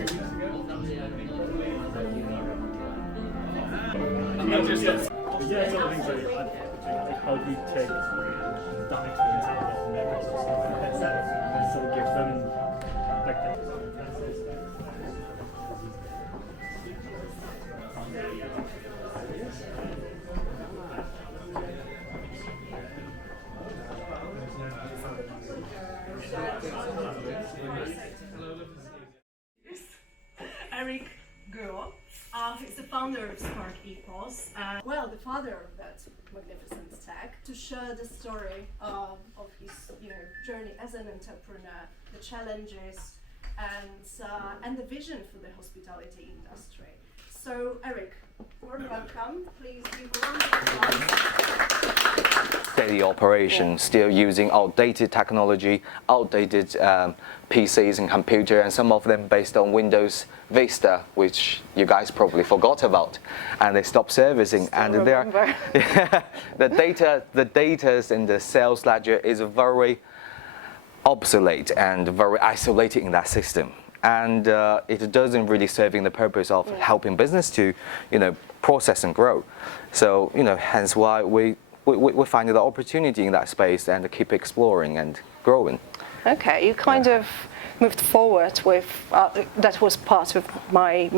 How do you take that experience out of members of the headset and sort of give them like Eric Guo. He's the founder of SPARK EPoS. The father of that magnificent tech, to share the story of his journey as an entrepreneur, the challenges, and the vision for the hospitality industry. So, Eric, warm welcome. Please give a round of applause. Daily operation, still using outdated technology, outdated PCs and computer, and some of them based on Windows Vista, which you guys probably forgot about, and they stopped servicing. Still the data in the sales ledger is very obsolete and very isolated in that system, and it doesn't really serving the purpose of helping business to, process and grow. So, hence why we find the opportunity in that space and keep exploring and growing. Okay, you kind of moved forward with, that was part of my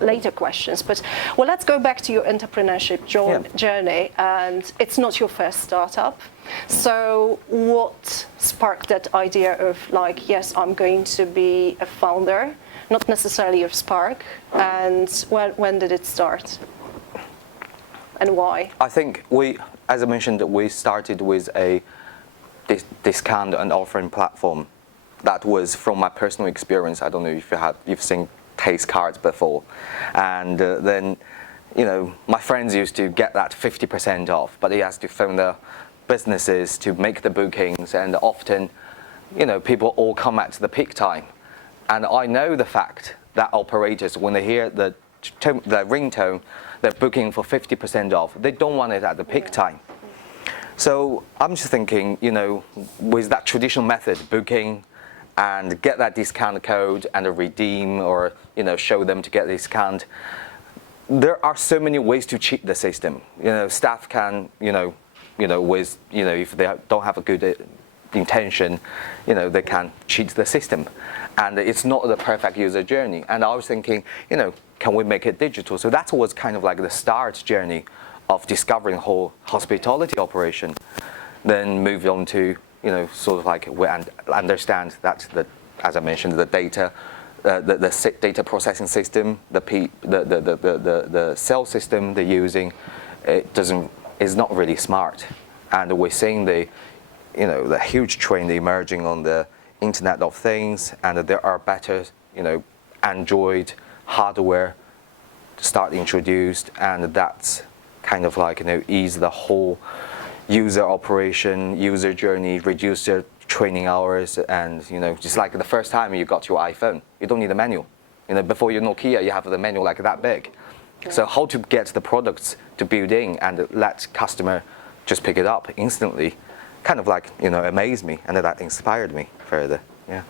later questions, but let's go back to your entrepreneurship journey, and it's not your first startup. So what sparked that idea of yes, I'm going to be a founder, not necessarily of Spark, and when did it start? And why? I think as I mentioned, we started with a discount and offering platform. That was from my personal experience. I don't know if you've seen taste cards before, and then my friends used to get that 50% off, but he has to phone the businesses to make the bookings, and often people all come at the peak time, and I know the fact that operators, when they hear the ringtone, they're booking for 50% off. They don't want it at the peak time. So I'm just thinking, with that traditional method, booking and get that discount code and redeem, or show them to get a discount, there are so many ways to cheat the system. Staff can, if they don't have a good intention, they can cheat the system, and it's not the perfect user journey. And I was thinking, can we make it digital? So that was kind of like the start journey of discovering whole hospitality operation. Then moved on to sort of like we understand that as I mentioned, the data, the data processing system, the sales system they're using, is not really smart, and we're seeing the huge trend emerging on the Internet of Things, and there are better Android hardware start introduced, and that's kind of like ease the whole user operation, user journey, reduce their training hours, and just like the first time you got your iPhone, you don't need a manual. Before your Nokia, you have the manual like that big. Yeah. So how to get the products to build in and let customer just pick it up instantly, kind of like amazed me, and that inspired me further. Yeah.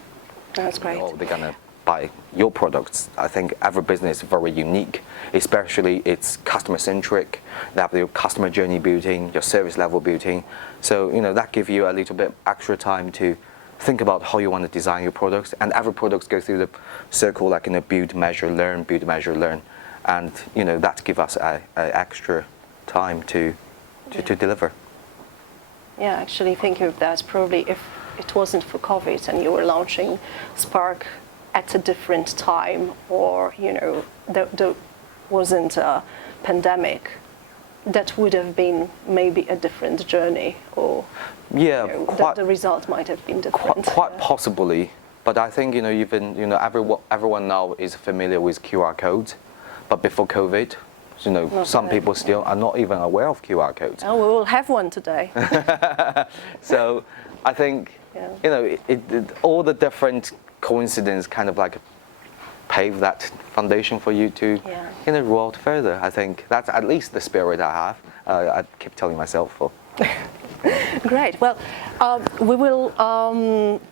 That's great. They're gonna buy your products. I think every business is very unique, especially it's customer centric. They have your customer journey built in, your service level built in. So that gives you a little bit extra time to think about how you want to design your products. And every product goes through the circle like build, measure, learn, build, measure, learn, and that gives us a extra time to deliver. Yeah, actually thinking of that, probably if it wasn't for COVID and you were launching Spark at a different time, or there wasn't a pandemic, that would have been maybe a different journey, or the result might have been different. Quite possibly, but I think even everyone now is familiar with QR codes, but before COVID, some people still are not even aware of QR codes. Oh, we will have one today. So I think all the different coincidence kind of like pave that foundation for you to roll out further. I think that's at least the spirit I have. I keep telling myself for. Great. Well, We will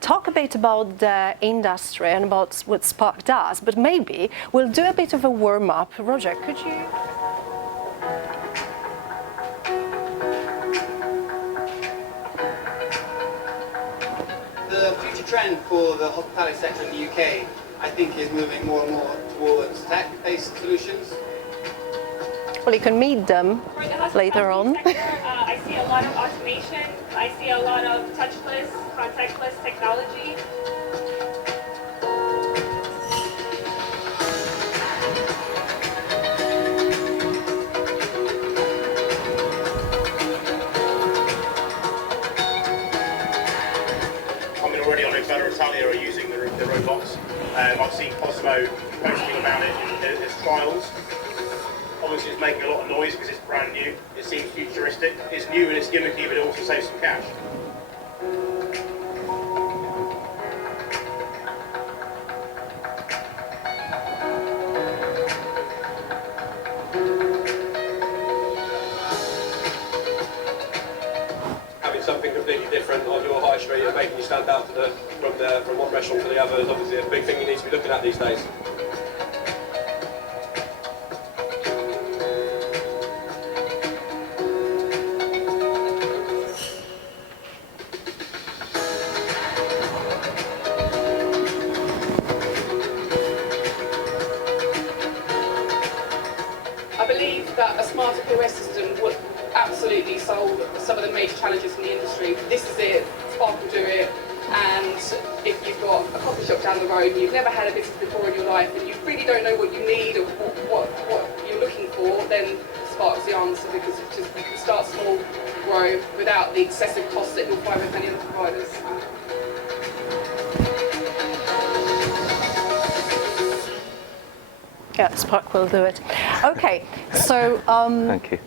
talk a bit about the industry and about what Spark does, but maybe we'll do a bit of a warm-up. Roger, could you? The future trend for the hospitality sector in the UK, I think, is moving more and more towards tech-based solutions. Well, you can meet them For the later on. hospitality sector, I see a lot of automation. I see a lot of touchless, contactless technology. I mean, already I know Bella Italia are using the robots. I've seen Cosmo posting about it in his trials. Obviously, it's making a lot of noise because it's brand new. It seems futuristic. It's new and it's gimmicky, but it also saves some cash. Having something completely different on your high street and making you stand out from one restaurant to the other is obviously a big thing you need to be looking at these days. I believe that a smarter POS system would absolutely solve some of the major challenges in the industry. This is it, Spark will do it, and if you've got a coffee shop down the road and you've never had a business before in your life and you really don't know what you need or what you're looking for, then Spark's the answer, because it's just, you can start small, grow without the excessive costs that you'll find with many other providers. Yeah, Spark will do it. Okay, so Thank you.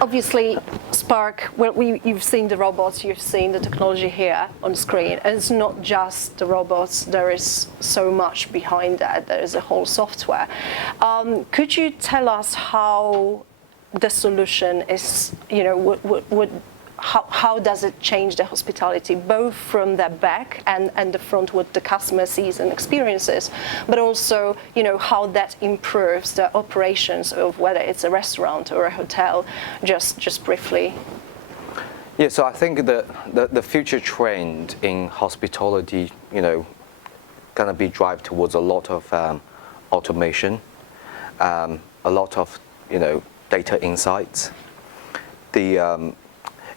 obviously Spark, well, you've seen the robots, you've seen the technology here on screen, and it's not just the robots, there is so much behind that, there is a whole software. Could you tell us how the solution is, how does it change the hospitality, both from the back and the front, what the customer sees and experiences, but also, how that improves the operations of whether it's a restaurant or a hotel, just briefly? Yeah, so I think the future trend in hospitality, gonna be drive towards a lot of automation, a lot of, data insights.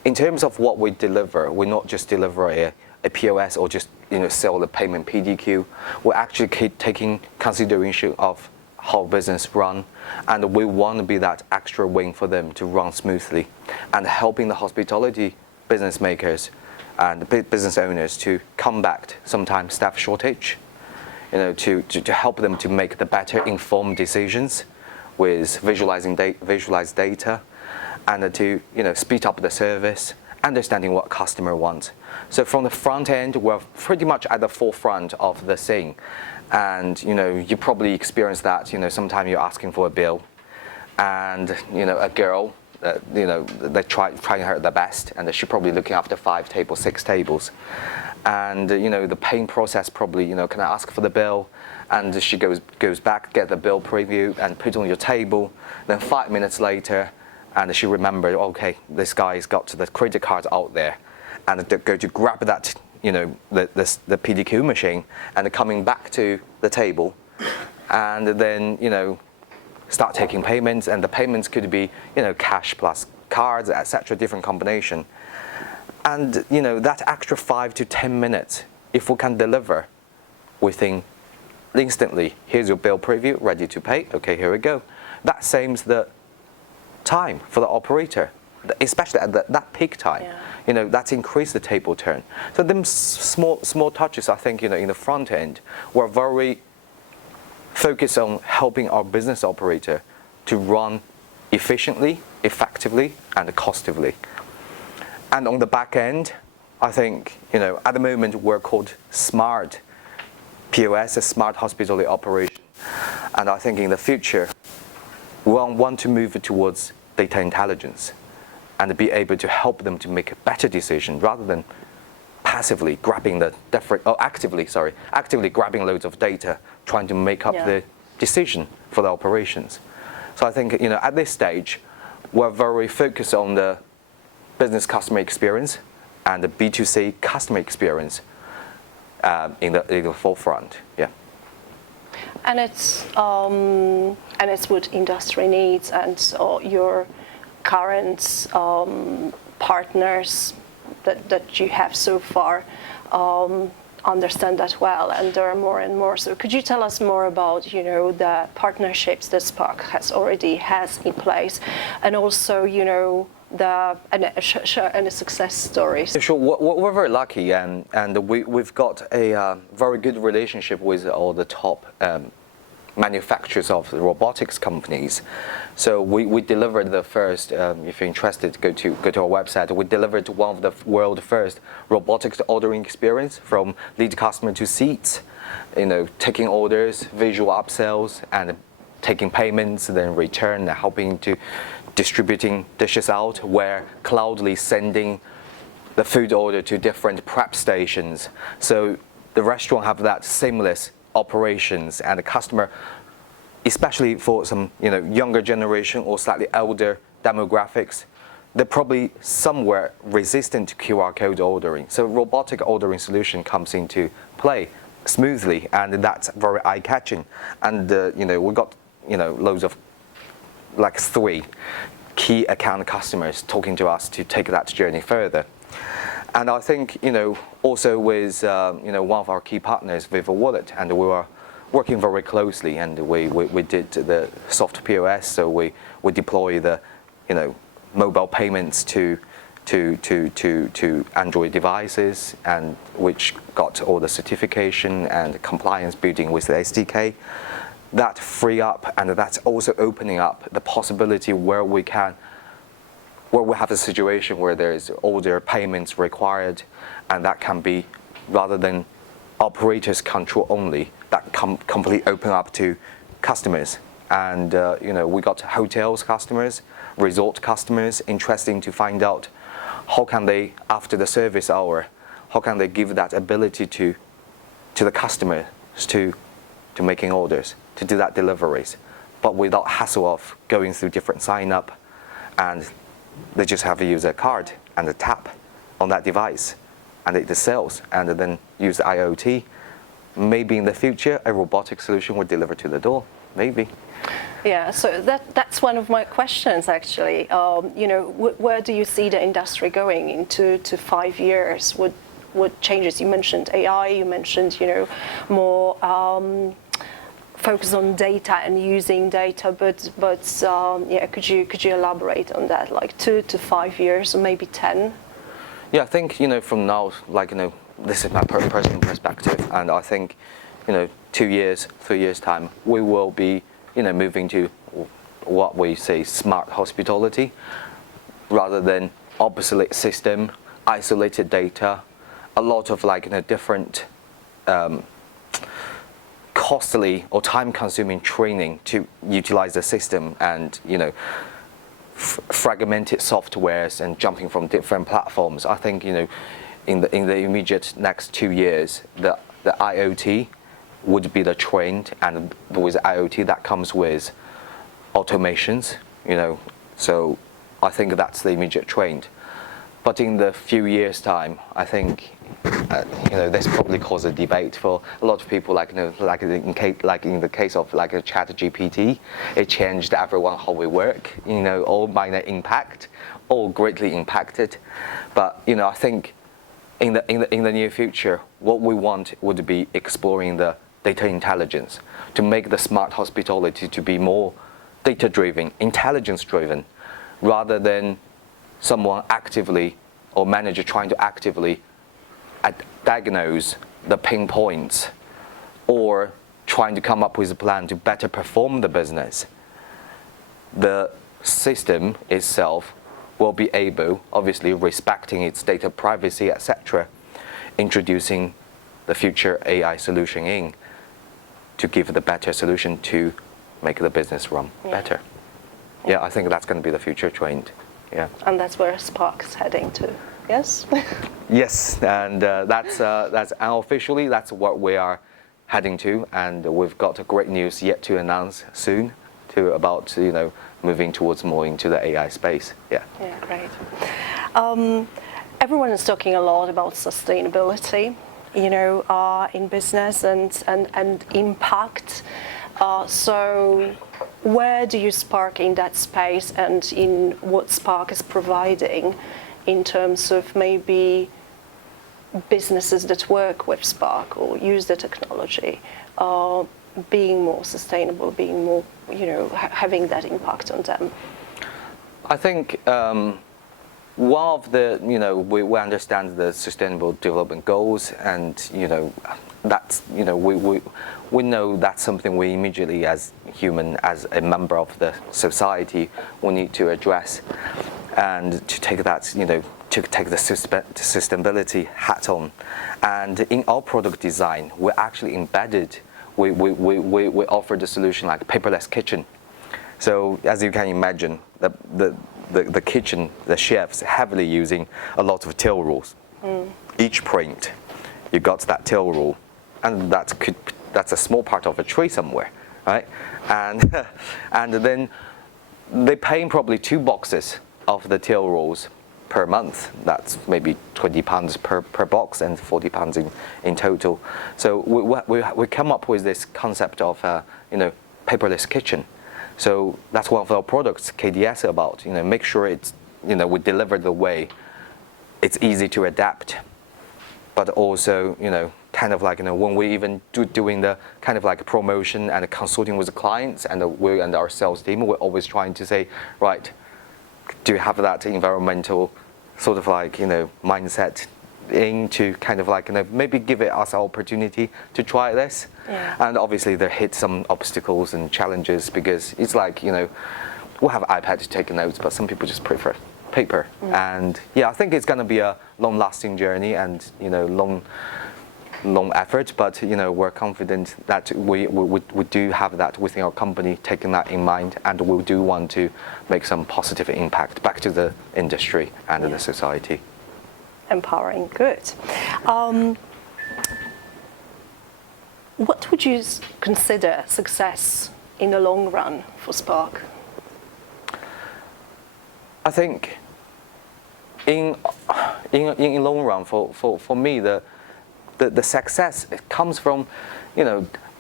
In terms of what we deliver, we not just deliver a POS or just sell the payment PDQ. We're actually taking consideration of how business run, and we want to be that extra wing for them to run smoothly, and helping the hospitality business makers and the business owners to combat sometimes staff shortage, to help them to make the better informed decisions with visualized data, and to speed up the service, understanding what customer wants. So from the front end, we're pretty much at the forefront of the thing, and you probably experience that. Sometimes you're asking for a bill, and a girl, they're trying her the best, and she's probably looking after 5 tables, 6 tables, and the paying process probably can I ask for the bill, and she goes back, get the bill preview, and put it on your table. Then 5 minutes later, and she remembered, okay, this guy's got the credit card out there, and they go to grab that, the PDQ machine, and coming back to the table, and then start taking payments, and the payments could be cash plus cards, etc., different combination, and that extra 5 to 10 minutes, if we can deliver within instantly, here's your bill preview, ready to pay. Okay, here we go. That saves the time for the operator, especially at that peak time. Yeah. That's increased the table turn. So them small touches, I think, in the front end, we're very focused on helping our business operator to run efficiently, effectively, and costively. And on the back end, I think, at the moment we're called smart POS, a smart hospitality operation. And I think in the future, we want to move towards data intelligence and be able to help them to make a better decision rather than passively grabbing the different, or actively grabbing loads of data, trying to make up the decision for the operations. So I think, at this stage, we're very focused on the business customer experience and the B2C customer experience in the forefront. Yeah. And it's what industry needs, and your current partners that you have so far understand that well, and there are more and more. So could you tell us more about the partnerships that Spark already has in place, and also share any success stories? Sure, we're very lucky, and we've got a very good relationship with all the top manufacturers of the robotics companies. So we delivered the first, if you're interested, go to our website. We delivered one of the world's first robotics ordering experience from lead customer to seats, taking orders, visual upsells, and taking payments, then return, helping to distributing dishes out, where cloudly sending the food order to different prep stations. So the restaurant have that seamless operations, and the customer, especially for some younger generation or slightly older demographics, they're probably somewhere resistant to QR code ordering. So robotic ordering solution comes into play smoothly, and that's very eye-catching. And we got loads of, like 3 key account customers talking to us to take that journey further. And I think also with one of our key partners, Viva Wallet, and we were working very closely, and we did the soft POS, so we deploy the mobile payments to Android devices, and which got all the certification and compliance building with the SDK. That free up, and that's also opening up the possibility where we have a situation where there is older payments required, and that can be, rather than operators control only, that completely open up to customers. And we got hotels customers, resort customers, interesting to find out how can they, after the service hour, how can they give that ability to the customers to making orders, to do that deliveries, but without hassle of going through different sign up, and they just have to use a card and a tap on that device, and it sells, and then use the IoT. Maybe in the future a robotic solution would deliver to the door, maybe. Yeah, so that's one of my questions actually. Where do you see the industry going in 2 to 5 years? What changes? You mentioned AI, you mentioned more focus on data and using data, but could you elaborate on that, like 2 to 5 years, or maybe 10? Yeah, I think from now, this is my personal perspective, and I think 2 years, 3 years time, we will be moving to what we say smart hospitality, rather than obsolete system, isolated data, a lot of different costly or time-consuming training to utilize the system, and fragmented softwares and jumping from different platforms. I think in the immediate next 2 years, the IoT would be the trend, and with IoT that comes with automations. So I think that's the immediate trend. But in the few years' time, I think this probably caused a debate for a lot of people. Like in the case of a ChatGPT, it changed everyone how we work. All minor impact, all greatly impacted. But I think in the near future, what we want would be exploring the data intelligence to make the smart hospitality to be more data-driven, intelligence-driven, rather than someone actively or manager trying to actively diagnose the pain points or trying to come up with a plan to better perform the business. The system itself will be able, obviously respecting its data privacy, etc., introducing the future AI solution in to give the better solution to make the business run better. Yeah, I think that's going to be the future trend. Yeah. And that's where Spark is heading to. yes? Yes, and that's unofficially that's what we are heading to, and we've got a great news yet to announce soon, about moving towards more into the AI space. Yeah. Yeah, great. Everyone is talking a lot about sustainability, in business and impact. So where do you Spark in that space, and in what Spark is providing in terms of maybe businesses that work with Spark or use the technology being more sustainable, being more, having that impact on them? I think one of the, we understand the Sustainable Development Goals, and that's, we know that's something we immediately, as human, as a member of the society, we need to address, and to take that, to take the sustainability hat on. And in our product design, we actually embedded, we offered a solution like paperless kitchen. So as you can imagine, the kitchen, the chefs heavily using a lot of till rules. Each print, you got that till rule, and that's a small part of a tray somewhere, right? And and then they paying probably 2 boxes of the till rules per month. That's maybe £20 per box and £40 in total. So we come up with this concept of paperless kitchen. So that's one of our products, KDS, about make sure it's we deliver the way it's easy to adapt, but also kind of like when we even doing the kind of like promotion and consulting with the clients and we and our sales team, we're always trying to say, right, do you have that environmental sort of like mindset to kind of like maybe give it us an opportunity to try this. Yeah. And obviously there hit some obstacles and challenges, because it's like we'll have iPad to take notes, but some people just prefer paper. And yeah, I think it's going to be a long-lasting journey and long effort, but we're confident that we do have that within our company, taking that in mind, and we do want to make some positive impact back to the industry and the society. Empowering, good. What would you consider success in the long run for Spark? I think in long run for me the success comes from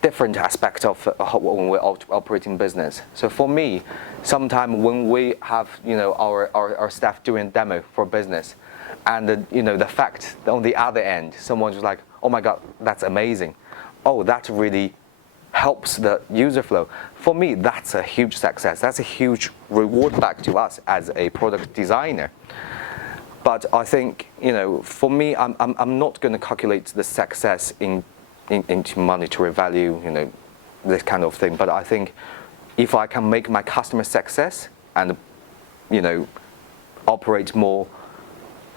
different aspects of when we're operating business. So for me, sometimes when we have our staff doing demo for business, and the fact that on the other end someone's like, oh my god, that's amazing, oh that really helps the user flow. For me, that's a huge success. That's a huge reward back to us as a product designer. But I think for me, I'm not going to calculate the success into monetary value, this kind of thing. But I think if I can make my customer success and operate more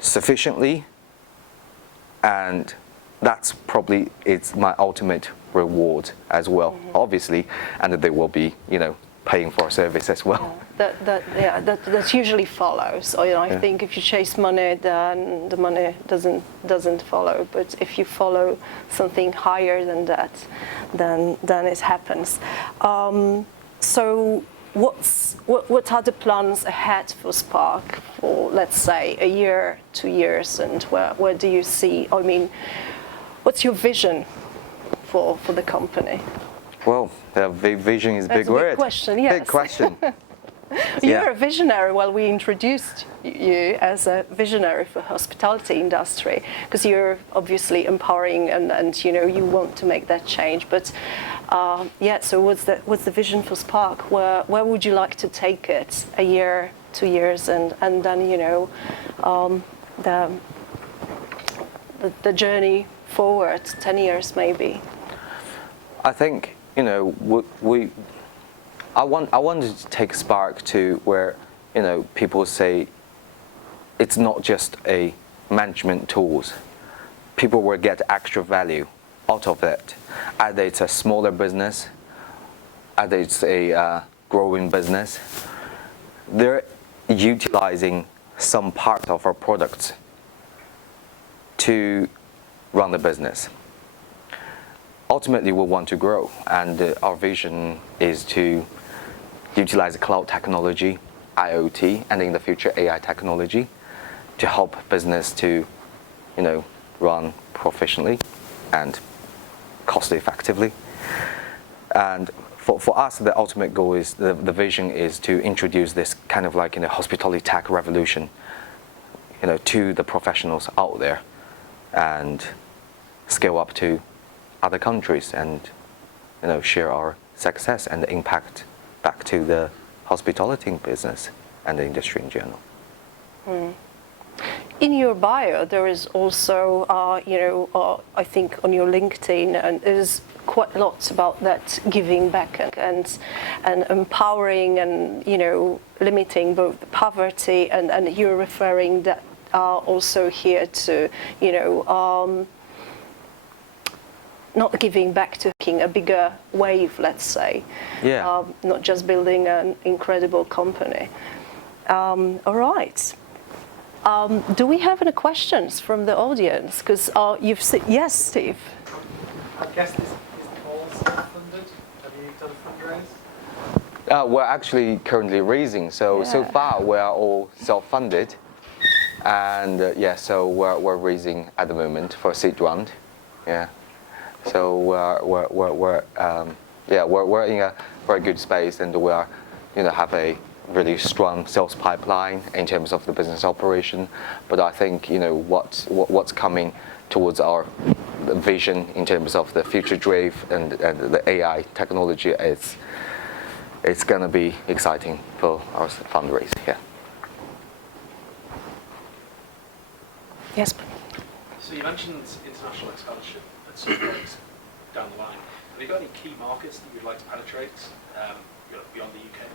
sufficiently, and that's probably it's my ultimate reward as well, obviously, and that they will be paying for a service as well. That usually follows. I think if you chase money, then the money doesn't follow. But if you follow something higher than that, then it happens. So what are the plans ahead for Spark for, let's say, a year, 2 years, and where do you see? I mean, what's your vision for the company? Well, the vision is a big word. Big question, yes. Big question. You're a visionary. Well, we introduced you as a visionary for hospitality industry because you're obviously empowering and you want to make that change. But so what's the vision for Spark? Where would you like to take it? A year, 2 years, and then the journey forward, 10 years maybe. I think I wanted to take Spark to where people say it's not just a management tools. People will get extra value out of it. Either it's a smaller business, either it's a growing business. They're utilizing some part of our products to run the business. Ultimately, we want to grow, and our vision is to utilize cloud technology, IoT, and in the future AI technology to help business to, run proficiently and cost effectively. And for us, the ultimate goal is, the vision is to introduce this kind of like hospitality tech revolution, to the professionals out there, and scale up to other countries, and share our success and the impact back to the hospitality business and the industry in general. In your bio, there is also, I think on your LinkedIn, and there's quite lots about that giving back and empowering and limiting both poverty, and you're referring that also here to not giving back to making a bigger wave, let's say. Yeah. Not just building an incredible company. All right. Do we have any questions from the audience? Because you've seen, yes, Steve. I guess this is all self-funded. Have you done a fundraise? We're actually currently raising, so far we are all self-funded, and so we're raising at the moment for a seed round. Yeah. So we're in a very good space, and we are, have a really strong sales pipeline in terms of the business operation. But I think what's coming towards our vision in terms of the future drive and the AI technology it's going to be exciting for our fundraise. Yeah. Yes. So you mentioned international expansion at some point down the line. Have you got any key markets that you'd like to penetrate beyond the UK?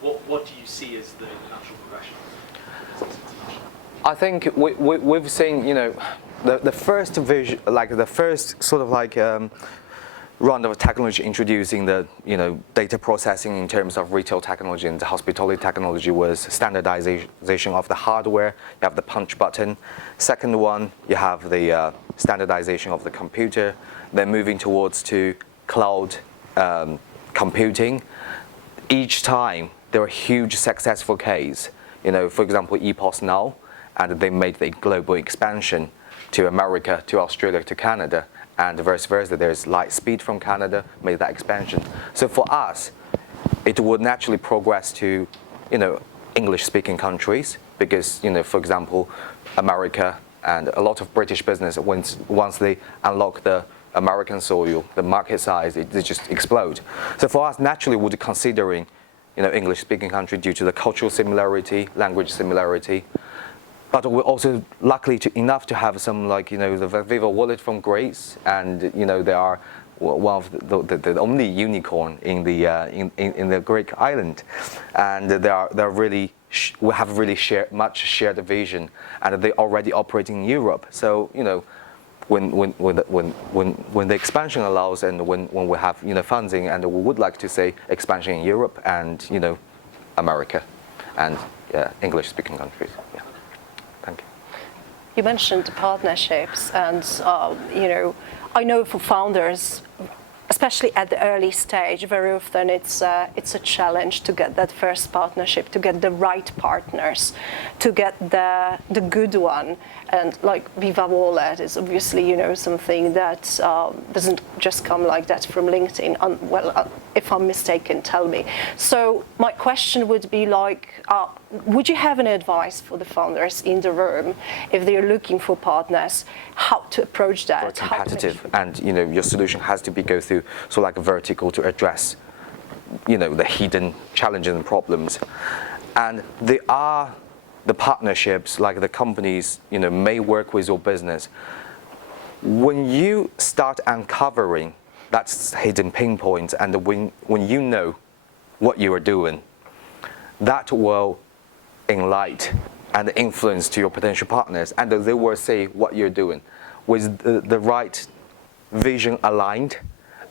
What do you see as the natural progression of business international? I think we've seen, the first vision, like the first sort of like round of technology introducing the, data processing in terms of retail technology and the hospitality technology was standardization of the hardware. You have the punch button. Second one, you have the standardization of the computer. Then moving towards to cloud computing. Each time there are huge successful case. For example, EPoS now, and they made the global expansion to America, to Australia, to Canada, and vice versa. There's Lightspeed from Canada, made that expansion. So for us, it would naturally progress to, English-speaking countries, because, for example, America and a lot of British business, once they unlock the American soil, the market size, they just explode. So for us, naturally, we're considering, English-speaking country due to the cultural similarity, language similarity. But we're also lucky enough to have some, like, the Viva wallet from Greece, and they are one of the only unicorn in the Greek island, and they're really we have really much shared vision, and they already operate in Europe. So when the expansion allows, and when we have funding, and we would like to say expansion in Europe and America, and English-speaking countries. Yeah. Thank you. You mentioned the partnerships, and I know for founders, especially at the early stage, very often it's a challenge to get that first partnership, to get the right partners, to get the good one. And like Viva Wallet is obviously something that doesn't just come like that from LinkedIn. If I'm mistaken, tell me. So my question would be like, would you have any advice for the founders in the room if they're looking for partners, how to approach that? Very competitive, and your solution has to go through like a vertical to address the hidden challenges and problems. And there are the partnerships, like the companies may work with your business. When you start uncovering that hidden pain points, and when you know what you are doing, that will enlighten and influence to your potential partners, and they will say what you're doing. With the right vision aligned,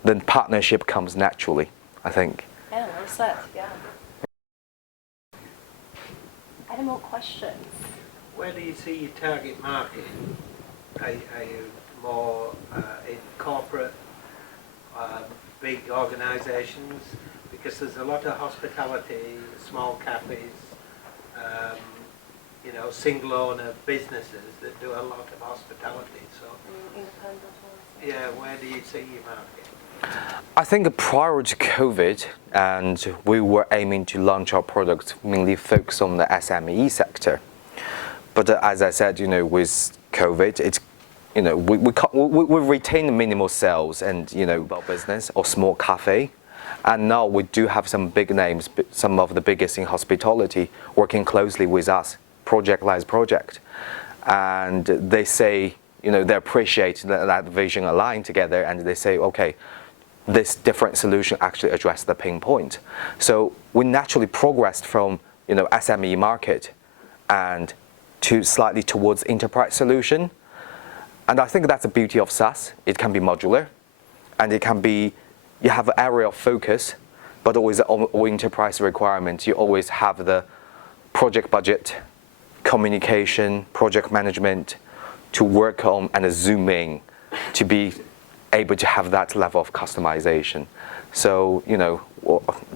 then partnership comes naturally, I think. Yeah, well said, yeah. Any more questions? Where do you see your target market? Are you more in corporate, big organisations? Because there's a lot of hospitality, small cafes, you know, single owner businesses that do a lot of hospitality. So, yeah, where do you see your market? I think prior to COVID, and we were aiming to launch our product mainly focused on the SME sector. But as I said, you know, with COVID, it's, you know, we retain the minimal sales and, you know, business or small cafe. And now we do have some big names, some of the biggest in hospitality, working closely with us, project. And they say, you know, they appreciate that vision aligned together, and they say, okay, this different solution actually address the pain point. So we naturally progressed from, you know, SME market and to slightly towards enterprise solution. And I think that's the beauty of SaaS. It can be modular, and it can be, you have an area of focus, but always all enterprise requirements. You always have the project budget, communication, project management to work on and zoom in to be able to have that level of customization. So, you know,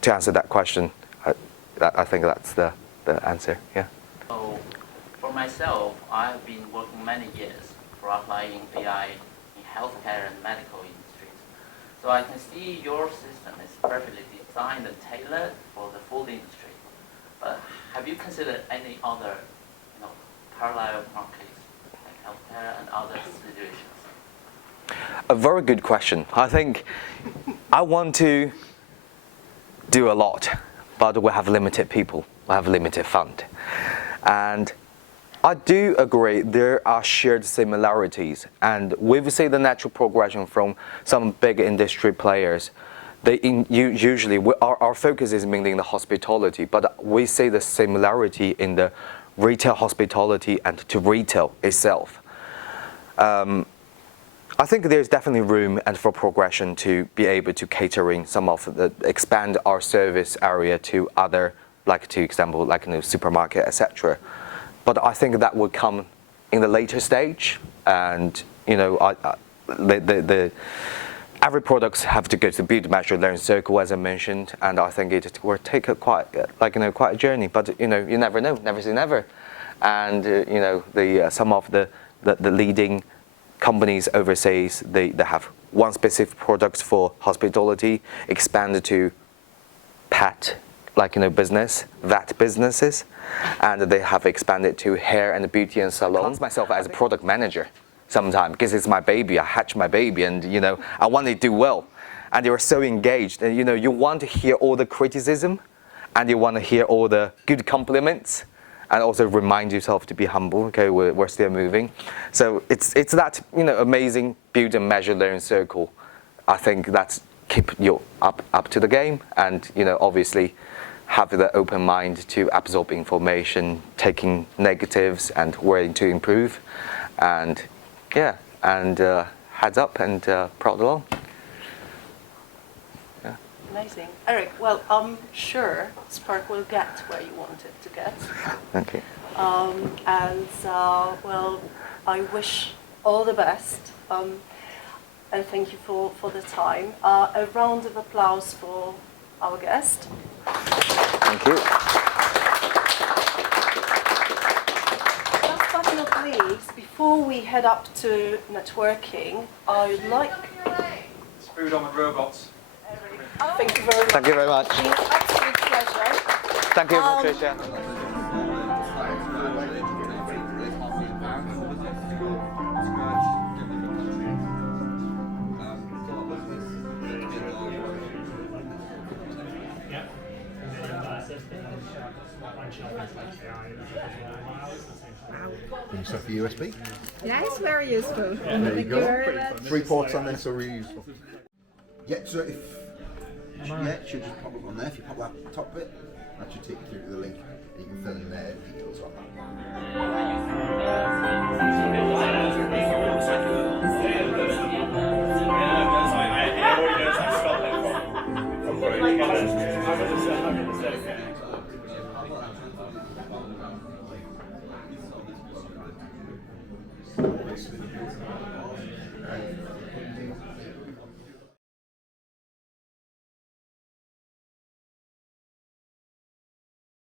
to answer that question, I think that's the answer, yeah. So, for myself, I've been working many years for applying AI in healthcare and medical industries. So I can see your system is perfectly designed and tailored for the food industry. But have you considered any other, you know, parallel markets like healthcare and other situations? A very good question. I think I want to do a lot, but we have limited people, we have limited fund. And I do agree there are shared similarities, and we've seen the natural progression from some big industry players. Usually our focus is mainly in the hospitality, but we see the similarity in the retail hospitality and to retail itself. I think there's definitely room and for progression to be able to catering some of the, expand our service area to other, like to example, like, you know, supermarket, etc. But I think that would come in the later stage, and, you know, every products have to go to build, measure, learn circle, as I mentioned, and I think it will take a quite a journey. But, you know, you never know, never say never. And you know, some of the leading companies overseas, they have one specific product for hospitality, expanded to pet, like, you know, business, vet businesses, and they have expanded to hair and beauty and salons. Myself as a product manager sometimes, because it's my baby, I hatch my baby, and, you know, I want it to do well. And you're so engaged, and, you know, you want to hear all the criticism, and you want to hear all the good compliments, and also remind yourself to be humble. Okay, we're still moving. So it's that, you know, amazing build and measure learn circle. I think that's keep you up to the game, and, you know, obviously have the open mind to absorb information, taking negatives and working to improve, and yeah, and heads up and prod along. Yeah. Amazing. Eric, well, I'm sure Spark will get where you want it to get. Thank you. Well, I wish all the best, and thank you for the time. A round of applause for our guest. Thank you. Last but not least, before we head up to networking, I'd like... It's food on the robots. Thank you very much. Thank you very much. It's been an absolute pleasure. Thank you, Patricia. Can you set the USB? Yeah, it's very useful. There you go. Very much. 3 ports on there, so really useful. Yeah, so if it should just pop up on there. If you pop that top bit, that should take you through to the link, and you can fill in their details on that.